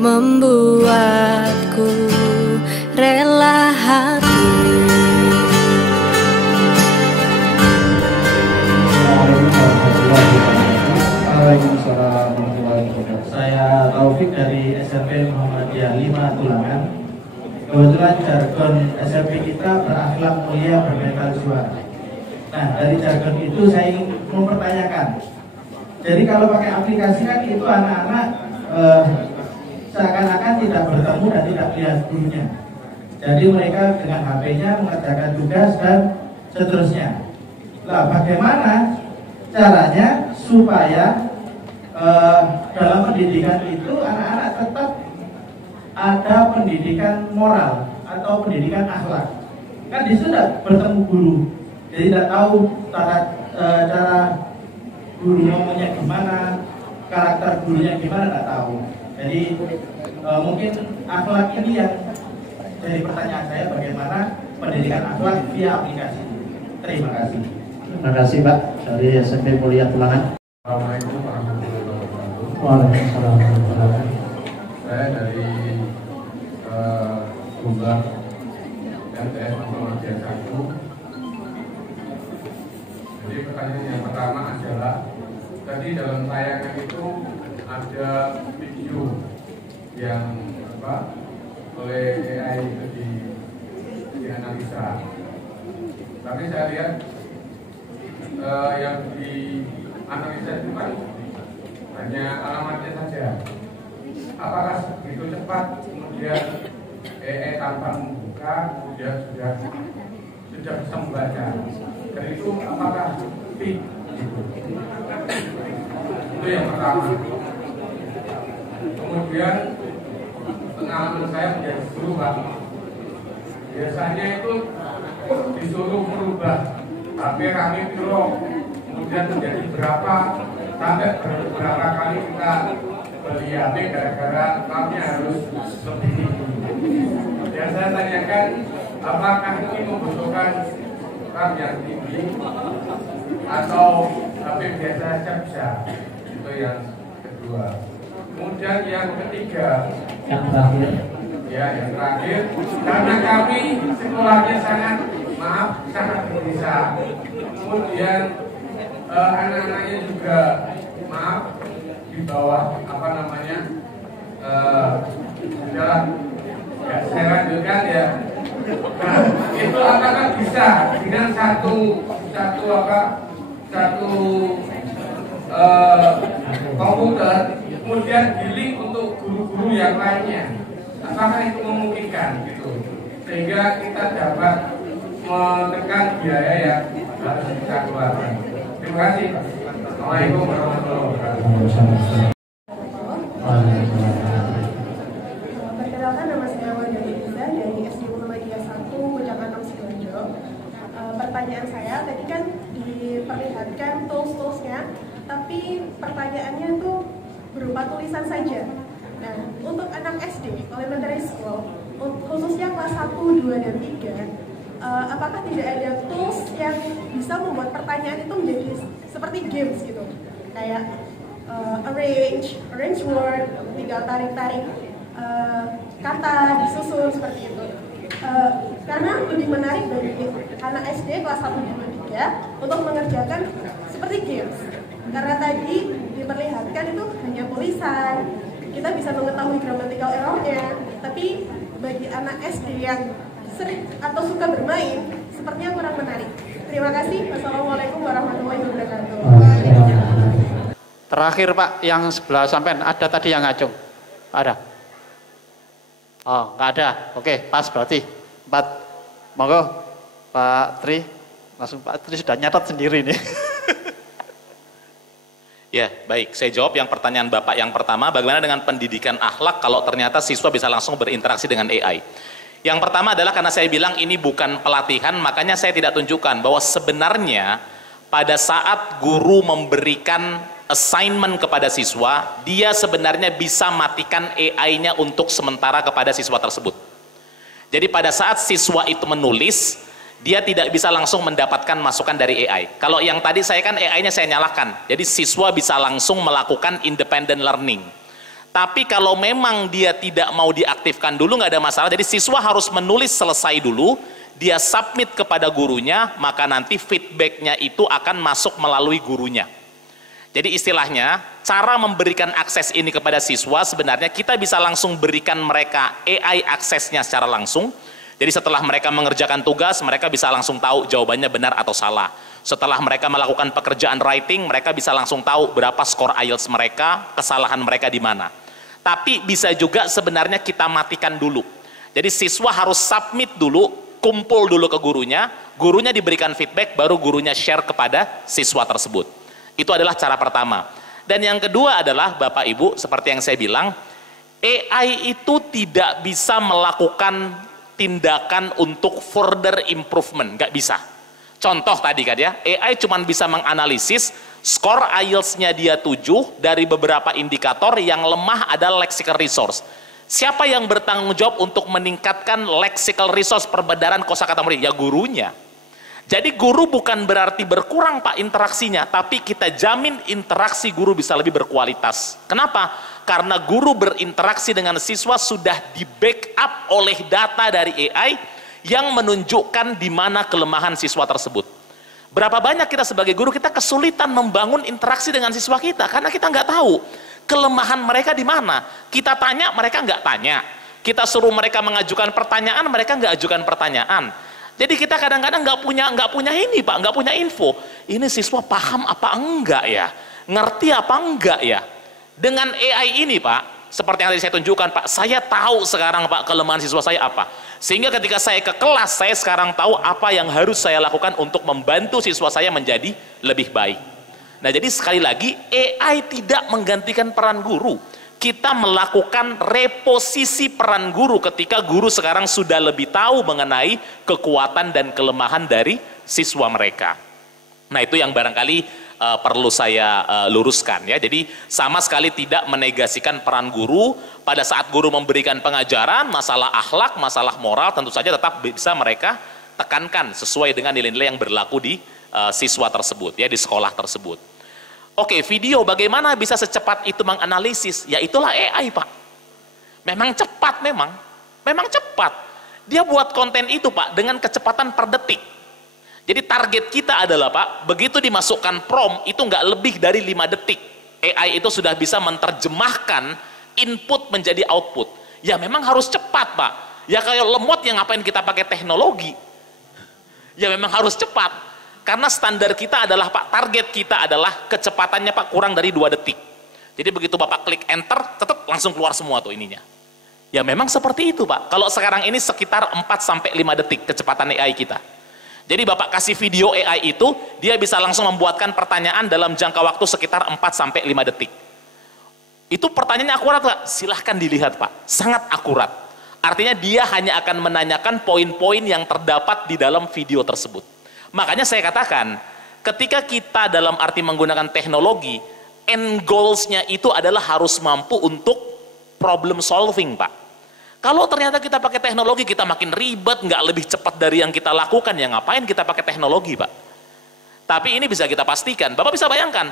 membuatku rela hati. Waalaikumsalam warahmatullahi wabarakatuh. Saya Taufik dari SMP Muhammadiyah 5 Tulangan. Kebetulan jargon SMP kita berakhlak mulia bermental juara. Nah, dari jargon itu saya ingin mempertanyakan. Jadi kalau pakai aplikasi kan itu anak-anak seakan-akan tidak bertemu dan tidak lihat gurunya. Jadi mereka dengan HP-nya mengerjakan tugas dan seterusnya. Nah, bagaimana caranya supaya dalam pendidikan itu anak-anak tetap ada pendidikan moral atau pendidikan akhlak? Kan di situ tidak bertemu guru, jadi tidak tahu cara guru ngomongnya gimana, karakter gurunya gimana, tidak tahu. Jadi mungkin akhlak ini yang jadi pertanyaan saya, bagaimana pendidikan akhlak via aplikasi. Terima kasih. Terima kasih Pak dari SMP Mulia Tulangan. Assalamualaikum warahmatullahi wabarakatuh. Waalaikumsalam warahmatullahi wabarakatuh. Saya dari Tumbang MTS Muhammadiyah 1. Jadi pertanyaan yang pertama adalah, tadi dalam tayangan itu ada video yang oleh AI itu dianalisa. Tapi saya lihat yang dianalisa itu kan hanya alamatnya saja. Apakah begitu cepat kemudian AI tanpa membuka kemudian sudah bisa membaca? Dan itu apakah fit? Itu yang pertama. Kemudian pengalaman saya menjadi guru, Pak. Biasanya itu disuruh merubah HP kami Pro, kemudian menjadi berapa, sampai berapa kali kita beli HP gara-gara kami harus lebih tinggi. Dan saya tanyakan, apakah ini membutuhkan RAM yang tinggi atau HP biasa saja bisa? Itu yang kedua. Kemudian yang ketiga, Yang terakhir. ya yang terakhir, karena kami sekolahnya sangat bisa. Kemudian anak-anaknya juga di bawah jalan. Ya, saya lanjutkan ya. Nah, itu apakah bisa dengan satu komputer kemudian di-link untuk guru-guru yang lainnya? Apakah itu memungkinkan gitu, sehingga kita dapat menekan biaya yang harus kita keluarkan? Terima kasih. Assalamualaikum warahmatullahi wabarakatuh. Perkenalkan, nama saya Wanda Eliza dari SD Muhammadiyah 1 Kucakan 6 Sidoarjo. Pertanyaan saya tadi kan diperlihatkan tools-toolsnya, tapi pertanyaannya itu berupa tulisan saja. Nah, untuk anak SD, elementary school, khususnya kelas 1, 2, dan 3, apakah tidak ada tools yang bisa membuat pertanyaan itu menjadi seperti games gitu? Kayak arrange word, tinggal tarik-tarik kata, disusun seperti itu. Karena lebih menarik bagi anak SD kelas 1, 2, 3 untuk mengerjakan seperti games. Karena tadi diperlihatkan itu hanya tulisan, kita bisa mengetahui grammatical error-nya, tapi bagi anak SD yang sering atau suka bermain, sepertinya kurang menarik. Terima kasih. Wassalamualaikum warahmatullahi wabarakatuh. Terakhir Pak, yang sebelah sampean ada tadi yang ngacung? Ada? Oh, nggak ada. Oke, pas berarti. 4. Monggo Pak Tri, langsung Pak Tri sudah nyatat sendiri nih. Ya, baik. Saya jawab yang pertanyaan Bapak yang pertama, bagaimana dengan pendidikan akhlak kalau ternyata siswa bisa langsung berinteraksi dengan AI? Yang pertama adalah karena saya bilang ini bukan pelatihan, makanya saya tidak tunjukkan bahwa sebenarnya pada saat guru memberikan assignment kepada siswa, dia sebenarnya bisa matikan AI-nya untuk sementara kepada siswa tersebut. Jadi pada saat siswa itu menulis, dia tidak bisa langsung mendapatkan masukan dari AI. Kalau yang tadi saya kan AI-nya saya nyalakan, jadi siswa bisa langsung melakukan independent learning. Tapi kalau memang dia tidak mau diaktifkan dulu, nggak ada masalah. Jadi siswa harus menulis selesai dulu, dia submit kepada gurunya, maka nanti feedbacknya itu akan masuk melalui gurunya. Jadi istilahnya, cara memberikan akses ini kepada siswa, sebenarnya kita bisa langsung berikan mereka AI aksesnya secara langsung. Jadi setelah mereka mengerjakan tugas, mereka bisa langsung tahu jawabannya benar atau salah. Setelah mereka melakukan pekerjaan writing, mereka bisa langsung tahu berapa skor IELTS mereka, kesalahan mereka di mana. Tapi bisa juga sebenarnya kita matikan dulu. Jadi siswa harus submit dulu, kumpul dulu ke gurunya diberikan feedback, baru gurunya share kepada siswa tersebut. Itu adalah cara pertama. Dan yang kedua adalah, Bapak Ibu, seperti yang saya bilang, AI itu tidak bisa melakukan tindakan untuk further improvement, nggak bisa. Contoh tadi kan ya, AI cuma bisa menganalisis skor IELTS-nya dia 7 dari beberapa indikator, yang lemah adalah lexical resource. Siapa yang bertanggung jawab untuk meningkatkan lexical resource, perbedaan kosakata murid? Ya gurunya. Jadi guru bukan berarti berkurang Pak interaksinya, tapi kita jamin interaksi guru bisa lebih berkualitas. Kenapa? Karena guru berinteraksi dengan siswa sudah di backup oleh data dari AI yang menunjukkan di mana kelemahan siswa tersebut. Berapa banyak kita sebagai guru, kita kesulitan membangun interaksi dengan siswa kita, karena kita nggak tahu kelemahan mereka di mana. Kita tanya, mereka nggak tanya. Kita suruh mereka mengajukan pertanyaan, mereka nggak ajukan pertanyaan. Jadi kita kadang-kadang nggak punya ini Pak, nggak punya info. Ini siswa paham apa enggak ya? Ngerti apa enggak ya? Dengan AI ini Pak, seperti yang tadi saya tunjukkan Pak, saya tahu sekarang Pak kelemahan siswa saya apa. Sehingga ketika saya ke kelas, saya sekarang tahu apa yang harus saya lakukan untuk membantu siswa saya menjadi lebih baik. Nah jadi sekali lagi, AI tidak menggantikan peran guru. Kita melakukan reposisi peran guru ketika guru sekarang sudah lebih tahu mengenai kekuatan dan kelemahan dari siswa mereka. Nah itu yang barangkali perlu saya luruskan ya. Jadi sama sekali tidak menegasikan peran guru. Pada saat guru memberikan pengajaran, masalah akhlak, masalah moral tentu saja tetap bisa mereka tekankan sesuai dengan nilai-nilai yang berlaku di siswa tersebut ya, di sekolah tersebut. Oke, video bagaimana bisa secepat itu menganalisis? Ya itulah AI Pak. Memang cepat, memang cepat. Dia buat konten itu Pak dengan kecepatan per detik. Jadi target kita adalah Pak, begitu dimasukkan prompt itu nggak lebih dari 5 detik. AI itu sudah bisa menerjemahkan input menjadi output. Ya memang harus cepat Pak. Ya kayak lemot yang ngapain kita pakai teknologi. Ya memang harus cepat. Karena standar kita adalah Pak, target kita adalah kecepatannya Pak kurang dari 2 detik. Jadi begitu Bapak klik enter, tetap langsung keluar semua tuh ininya. Ya memang seperti itu Pak. Kalau sekarang ini sekitar 4-5 detik kecepatan AI kita. Jadi Bapak kasih video AI itu, dia bisa langsung membuatkan pertanyaan dalam jangka waktu sekitar 4-5 detik. Itu pertanyaannya akurat Pak? Silahkan dilihat Pak, sangat akurat. Artinya dia hanya akan menanyakan poin-poin yang terdapat di dalam video tersebut. Makanya saya katakan, ketika kita dalam arti menggunakan teknologi, end goals-nya itu adalah harus mampu untuk problem solving Pak. Kalau ternyata kita pakai teknologi, kita makin ribet, nggak lebih cepat dari yang kita lakukan, ya ngapain kita pakai teknologi Pak? Tapi ini bisa kita pastikan, Bapak bisa bayangkan,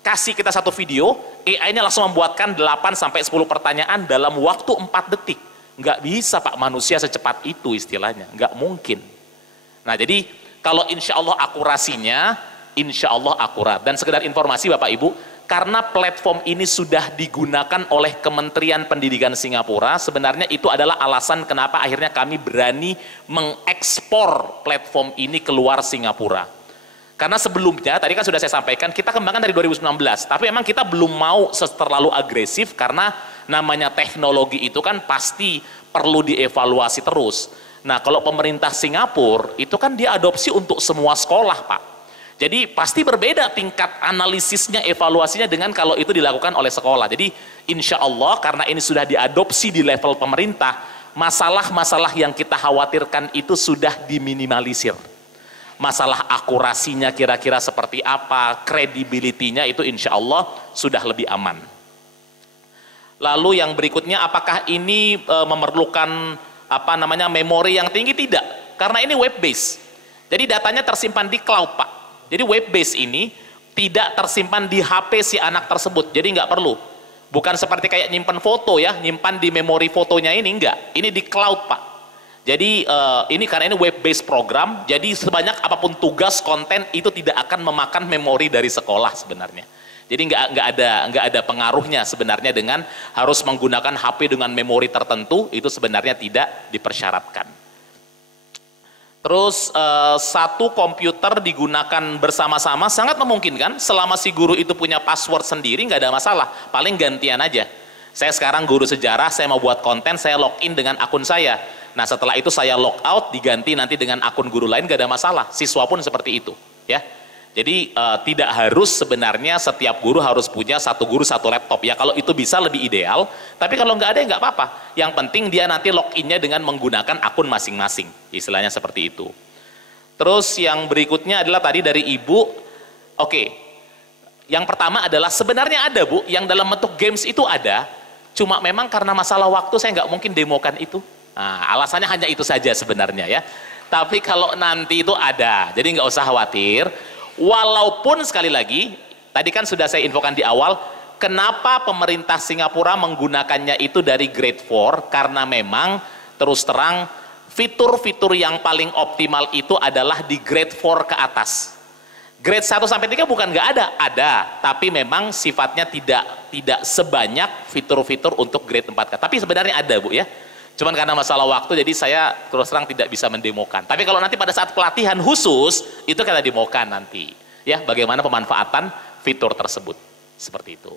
kasih kita satu video, AI-nya langsung membuatkan 8-10 pertanyaan dalam waktu 4 detik. Nggak bisa Pak, manusia secepat itu istilahnya, nggak mungkin. Nah jadi, kalau insya Allah akurasinya, insya Allah akurat. Dan sekedar informasi Bapak Ibu, karena platform ini sudah digunakan oleh Kementerian Pendidikan Singapura, sebenarnya itu adalah alasan kenapa akhirnya kami berani mengekspor platform ini keluar Singapura. Karena sebelumnya, tadi kan sudah saya sampaikan, kita kembangkan dari 2019, tapi memang kita belum mau terlalu agresif, karena namanya teknologi itu kan pasti perlu dievaluasi terus. Nah kalau pemerintah Singapura, itu kan dia adopsi untuk semua sekolah Pak. Jadi pasti berbeda tingkat analisisnya, evaluasinya dengan kalau itu dilakukan oleh sekolah. Jadi insya Allah karena ini sudah diadopsi di level pemerintah, masalah-masalah yang kita khawatirkan itu sudah diminimalisir. Masalah akurasinya kira-kira seperti apa, kredibilitinya itu insya Allah sudah lebih aman. Lalu yang berikutnya, apakah ini memerlukan memori yang tinggi? Tidak, karena ini web based. Jadi datanya tersimpan di cloud Pak. Jadi web base ini tidak tersimpan di HP si anak tersebut, jadi nggak perlu. Bukan seperti kayak nyimpan foto ya, nyimpan di memori fotonya ini enggak. Ini di cloud, Pak. Jadi ini karena ini web based program, jadi sebanyak apapun tugas konten itu tidak akan memakan memori dari sekolah sebenarnya. Jadi nggak ada pengaruhnya sebenarnya dengan harus menggunakan HP dengan memori tertentu, itu sebenarnya tidak dipersyaratkan. Terus satu komputer digunakan bersama-sama sangat memungkinkan selama si guru itu punya password sendiri, nggak ada masalah, paling gantian aja. Saya sekarang guru sejarah, saya mau buat konten, saya login dengan akun saya. Nah setelah itu saya log out, diganti nanti dengan akun guru lain, nggak ada masalah. Siswa pun seperti itu, ya. Jadi tidak harus sebenarnya setiap guru harus punya satu guru satu laptop ya. Kalau itu bisa lebih ideal. Tapi kalau nggak ada ya nggak apa-apa. Yang penting dia nanti loginnya dengan menggunakan akun masing-masing. Istilahnya seperti itu. Terus yang berikutnya adalah tadi dari ibu. Oke. Yang pertama adalah sebenarnya ada Bu, yang dalam bentuk games itu ada. Cuma memang karena masalah waktu saya nggak mungkin demokan itu. Nah, alasannya hanya itu saja sebenarnya ya. Tapi kalau nanti itu ada. Jadi nggak usah khawatir. Walaupun sekali lagi, tadi kan sudah saya infokan di awal, kenapa pemerintah Singapura menggunakannya itu dari grade 4, karena memang terus terang fitur-fitur yang paling optimal itu adalah di grade 4 ke atas. Grade 1 sampai 3 bukan nggak ada, tapi memang sifatnya tidak sebanyak fitur-fitur untuk grade 4 ke atas. Tapi sebenarnya ada Bu ya. Cuman karena masalah waktu jadi saya terus terang tidak bisa mendemokan. Tapi kalau nanti pada saat pelatihan khusus itu kita demokan nanti. Ya, bagaimana pemanfaatan fitur tersebut. Seperti itu.